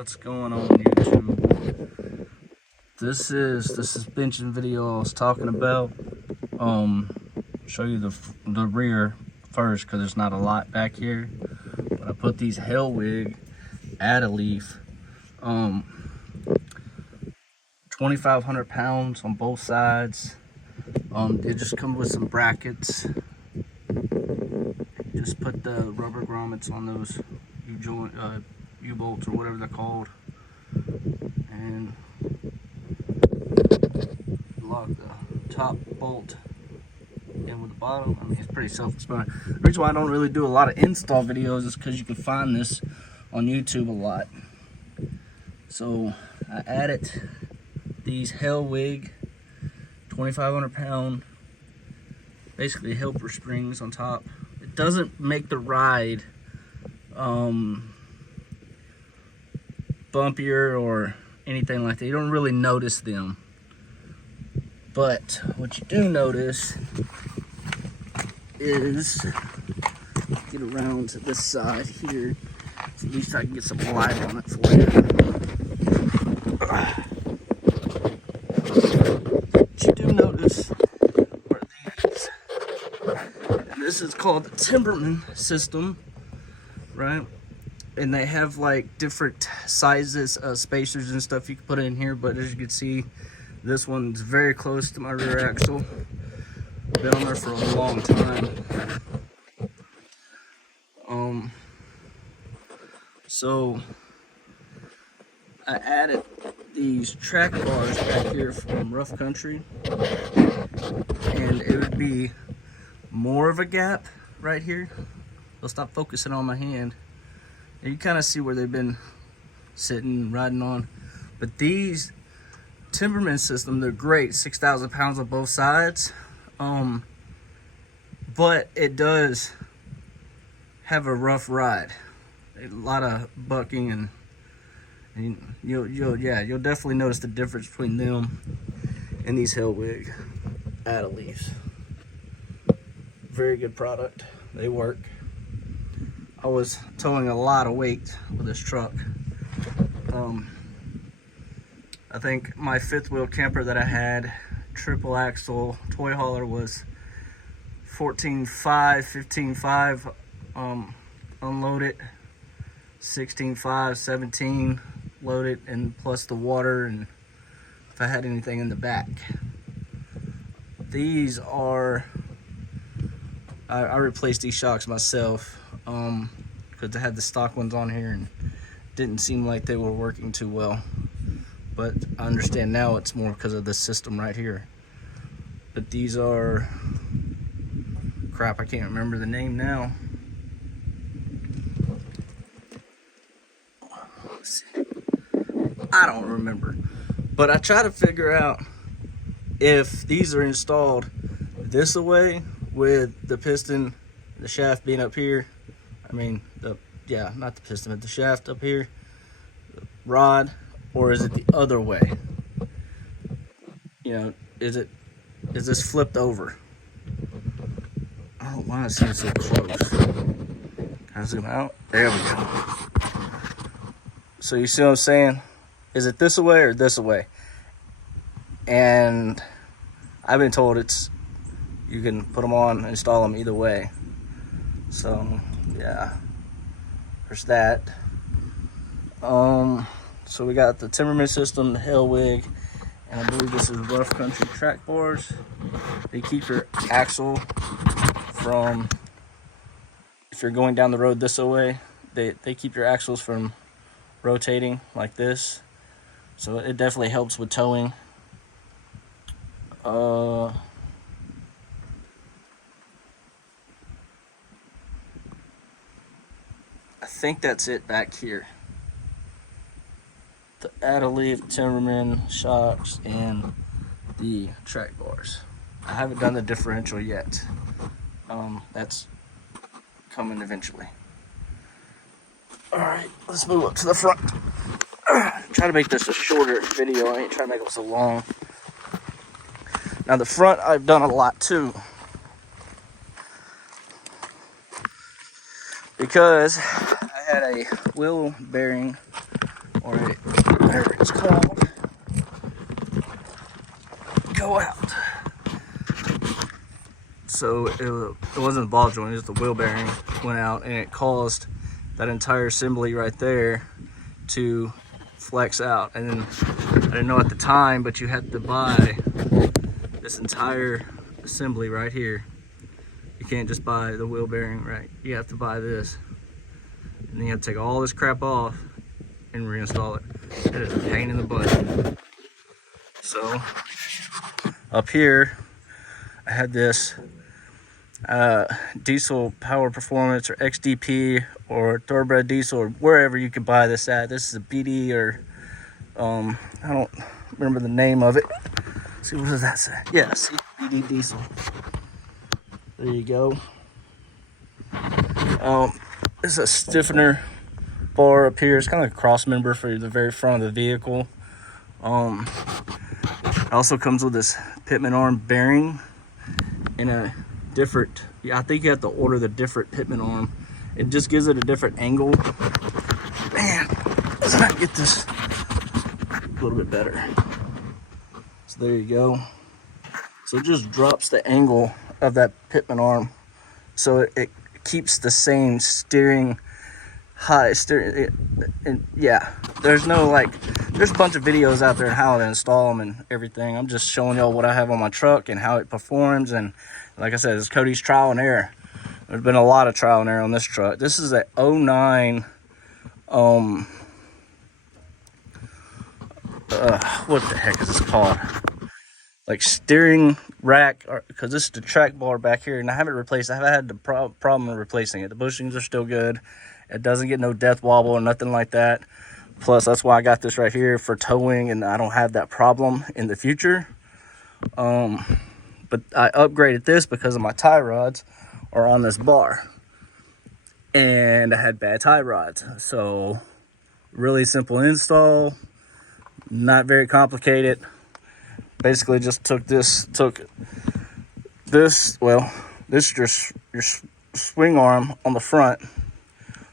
What's going on YouTube? This is the suspension video I was talking about. Show you the rear first because there's not a lot back here. But I put these hellwig add a leaf, 2,500 pounds on both sides. They just come with some brackets. Just put the rubber grommets on those U-bolts or whatever they're called, and lock the top bolt in with the bottom. I mean, it's pretty self-explanatory. The reason why I don't really do a lot of install videos is because you can find this on YouTube a lot. So I added these hellwig 2,500 pound basically helper springs on top. It doesn't make the ride bumpier or anything like that. You don't really notice them, but what you do notice is, get around to this side here, so at least I can get some light on it for you. What you do notice are these, and this is called the timbren system, right? And they have like different sizes of spacers and stuff you can put in here, but as you can see, this one's very close to my rear axle. Been on there for a long time. So I added these track bars back here from Rough Country, and it would be more of a gap right here. They'll stop focusing on my hand. And you kind of see where they've been sitting, riding on. But these Timberman system, they're great, 6,000 pounds on both sides. But it does have a rough ride, a lot of bucking, and you'll definitely notice the difference between them and these hellwig add a leaves. Very good product. They work. I was towing a lot of weight with this truck. I think my fifth wheel camper that I had, triple axle toy hauler, was 14.5, 15.5 unloaded, 16.5, 17 loaded, and plus the water and if I had anything in the back. These are, I replaced these shocks myself because I had the stock ones on here and didn't seem like they were working too well. But I understand now it's more because of this system right here. But these are, crap, I can't remember the name now. Let's see. I don't remember. But I try to figure out if these are installed this way with the piston, the shaft being up here. I mean, not the piston, but the shaft up here, the rod, or is it the other way? You know, is this flipped over? I don't know why it seems so close. Can I zoom out? There we go. So you see what I'm saying? Is it this way or this way? And I've been told you can put them on, install them either way. So yeah, there's that. So we got the Timberman system, the hellwig, and I believe this is Rough Country track bars. They keep your axle from, if you're going down the road this way, they keep your axles from rotating like this. So it definitely helps with towing. I think that's it back here. The add-a-leaf, Timberman shocks, and the track bars. I haven't done the differential yet. That's coming eventually. Alright, let's move up to the front. Try to make this a shorter video. I ain't trying to make it so long. Now the front I've done a lot too, because I had a wheel bearing or whatever it's called, go out. So it wasn't the ball joint, it was the wheel bearing went out, and it caused that entire assembly right there to flex out. And then I didn't know at the time, but you had to buy this entire assembly right here. You can't just buy the wheel bearing, right? You have to buy this, and then you have to take all this crap off and reinstall it. It is a pain in the butt. So up here I had this diesel power performance, or XDP, or thoroughbred diesel, or wherever you can buy this at. This is a BD, or I don't remember the name of it. Let's see, what does that say? Yes, BD diesel. There you go. This is a stiffener bar up here. It's kind of like a cross member for the very front of the vehicle. It also comes with this pitman arm bearing in a different, I think you have to order the different pitman arm. It just gives it a different angle. Man, doesn't I get this a little bit better? So there you go. So it just drops the angle of that pitman arm, so it keeps the same steering high and yeah, there's no, like, there's a bunch of videos out there on how to install them and everything. I'm just showing y'all what I have on my truck and how it performs. And like I said, it's Cody's trial and error. There's been a lot of trial and error on this truck. This is a 09 what the heck is this called, like steering rack, because this is the track bar back here, and I haven't replaced. I haven't had the problem of replacing it. The bushings are still good. It doesn't get no death wobble or nothing like that. Plus, that's why I got this right here for towing, and I don't have that problem in the future. But I upgraded this because of my tie rods are on this bar, and I had bad tie rods. So really simple install, not very complicated. Basically just took this, well, this is your swing arm on the front.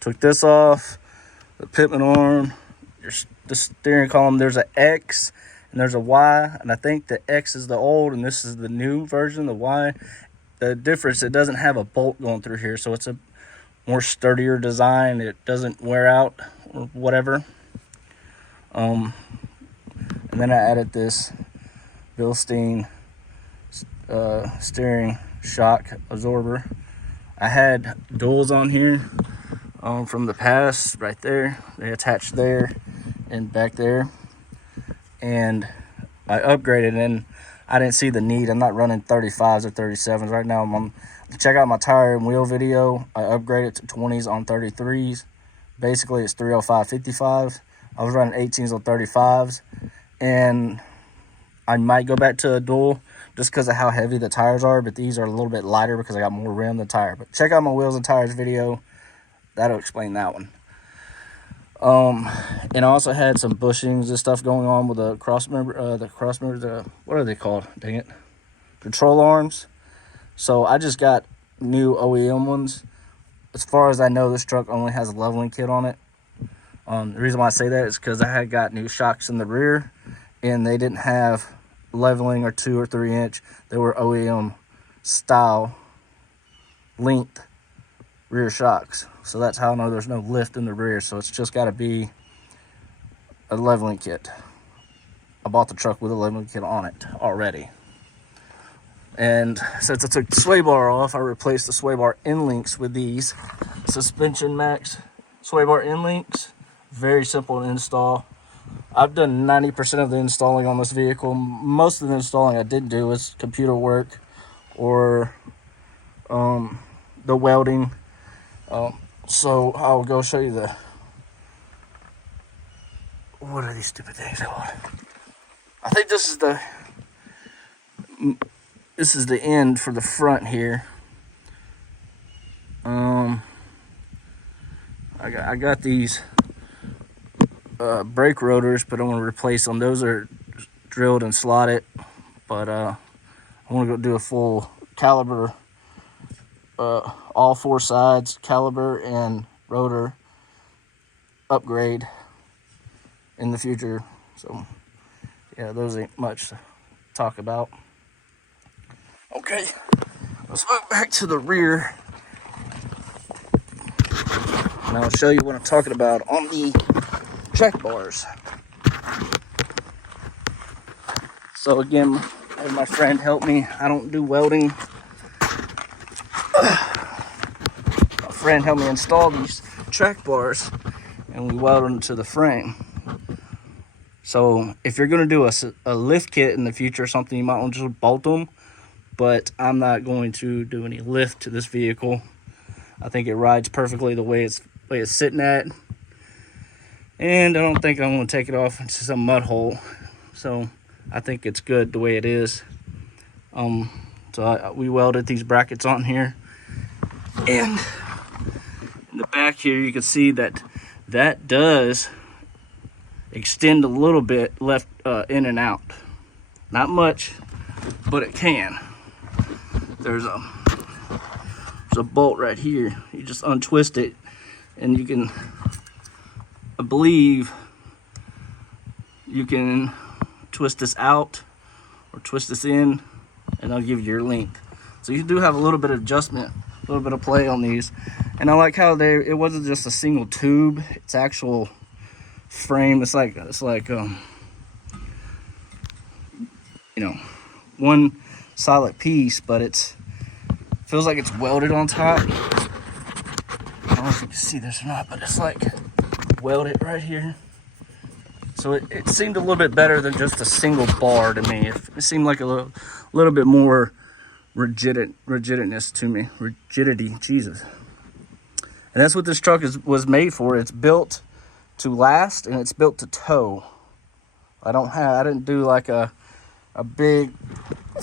Took this off, the pitman arm, the steering column. There's an X and there's a Y, and I think the X is the old and this is the new version, the Y. The difference, it doesn't have a bolt going through here, so it's a more sturdier design. It doesn't wear out or whatever. And then I added this Bilstein steering shock absorber. I had duals on here from the past, right there. They attached there and back there, and I upgraded, and I didn't see the need. I'm not running 35s or 37s right now. Check out my tire and wheel video. I upgraded to 20s on 33s. Basically it's 305/55. I was running 18s on 35s, and I might go back to a dual just because of how heavy the tires are, but these are a little bit lighter because I got more rim than tire. But check out my wheels and tires video. That'll explain that one. And I also had some bushings and stuff going on with the cross member, what are they called? Dang it. Control arms. So I just got new OEM ones. As far as I know, this truck only has a leveling kit on it. The reason why I say that is because I had got new shocks in the rear, and they didn't have leveling or 2 or 3 inch. They were OEM style length rear shocks. So that's how I know there's no lift in the rear. So it's just got to be a leveling kit. I bought the truck with a leveling kit on it already. And since I took the sway bar off, I replaced the sway bar end links with these Suspension Max sway bar end links. Very simple to install. I've done 90% of the installing on this vehicle. Most of the installing I didn't do was computer work or the welding. So I'll go show you what are these stupid things called? I think this is the end for the front here. I got these brake rotors, but I want to replace them. Those are drilled and slotted, but I want to go do a full caliber, all 4 sides caliber and rotor upgrade in the future. So yeah, those ain't much to talk about. Okay, let's move back to the rear. And I'll show you what I'm talking about on the track bars. So again, I had my friend help me. I don't do welding. My friend helped me install these track bars, and we welded them to the frame. So if you're going to do a lift kit in the future or something, you might want to just bolt them. But I'm not going to do any lift to this vehicle. I think it rides perfectly the way it's sitting at. And I don't think I'm going to take it off into some mud hole. So I think it's good the way it is. We welded these brackets on here. And in the back here, you can see that does extend a little bit left in and out. Not much, but it can. There's a bolt right here. You just untwist it, and you can, I believe, you can twist this out or twist this in, and I'll give you your length. So you do have a little bit of adjustment, a little bit of play on these. And I like how it wasn't just a single tube, it's actual frame. It's like you know, one solid piece, but it feels like it's welded on top. I don't know if you can see this or not, but it's like welded right here. So it seemed a little bit better than just a single bar to me. It seemed like a little bit more rigidness to me. Rigidity, Jesus. And that's what this truck was made for. It's built to last, and it's built to tow. I didn't do like a big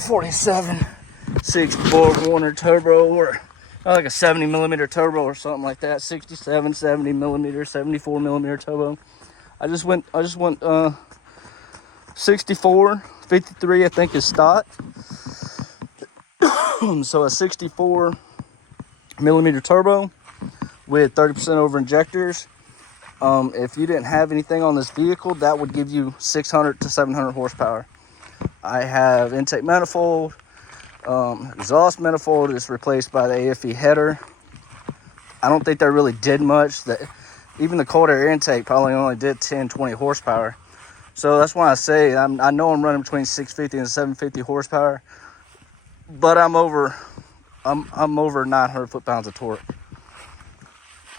47 6-bore Warner turbo, or like a 70 millimeter turbo or something like that. 67, 70 millimeter, 74 millimeter turbo. I just went 64, 53 I think is stock. So a 64 millimeter turbo with 30% over injectors. If you didn't have anything on this vehicle, that would give you 600 to 700 horsepower. I have intake manifold, exhaust manifold is replaced by the AFE header. I don't think that really did much. Even the cold air intake probably only did 10, 20 horsepower. So that's why I say I know I'm running between 650 and 750 horsepower, but I'm over 900 foot-pounds of torque.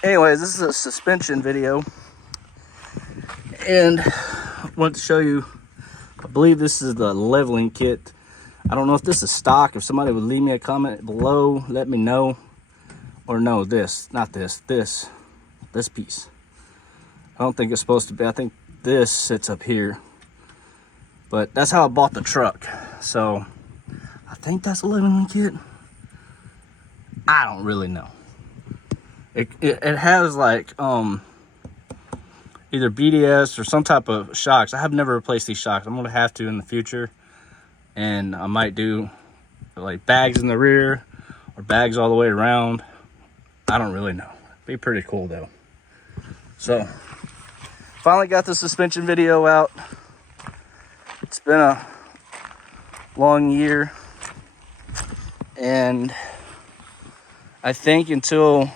Anyways, this is a suspension video, and I want to show you, I believe this is the leveling kit. I don't know if this is stock. If somebody would leave me a comment below, let me know. Or no, this piece. I don't think it's supposed to be. I think this sits up here. But that's how I bought the truck. So I think that's a leveling kit. I don't really know. It has like either BDS or some type of shocks. I have never replaced these shocks. I'm gonna have to in the future, and I might do like bags in the rear or bags all the way around. I don't really know. Be pretty cool though. So finally got the suspension video out. It's been a long year, and I think until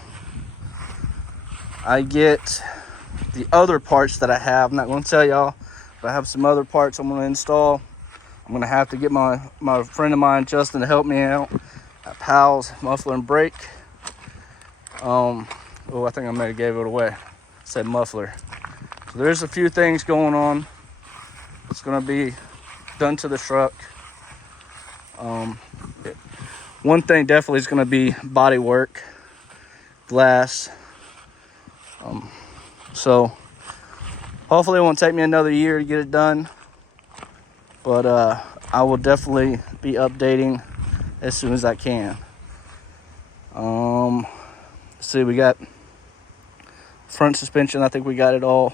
I get the other parts that I have, I'm not going to tell y'all, but I have some other parts I'm going to install. I'm going to have to get my friend of mine, Justin, to help me out at Powell's Muffler and Brake. Oh, I think I may have gave it away. It said muffler. So there's a few things going on. It's going to be done to the truck. One thing definitely is going to be body work, glass. So hopefully it won't take me another year to get it done, but I will definitely be updating as soon as I can. Let's see, we got front suspension, I think we got it all.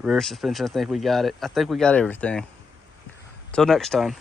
Rear suspension, I think we got it. I think we got everything. Till next time.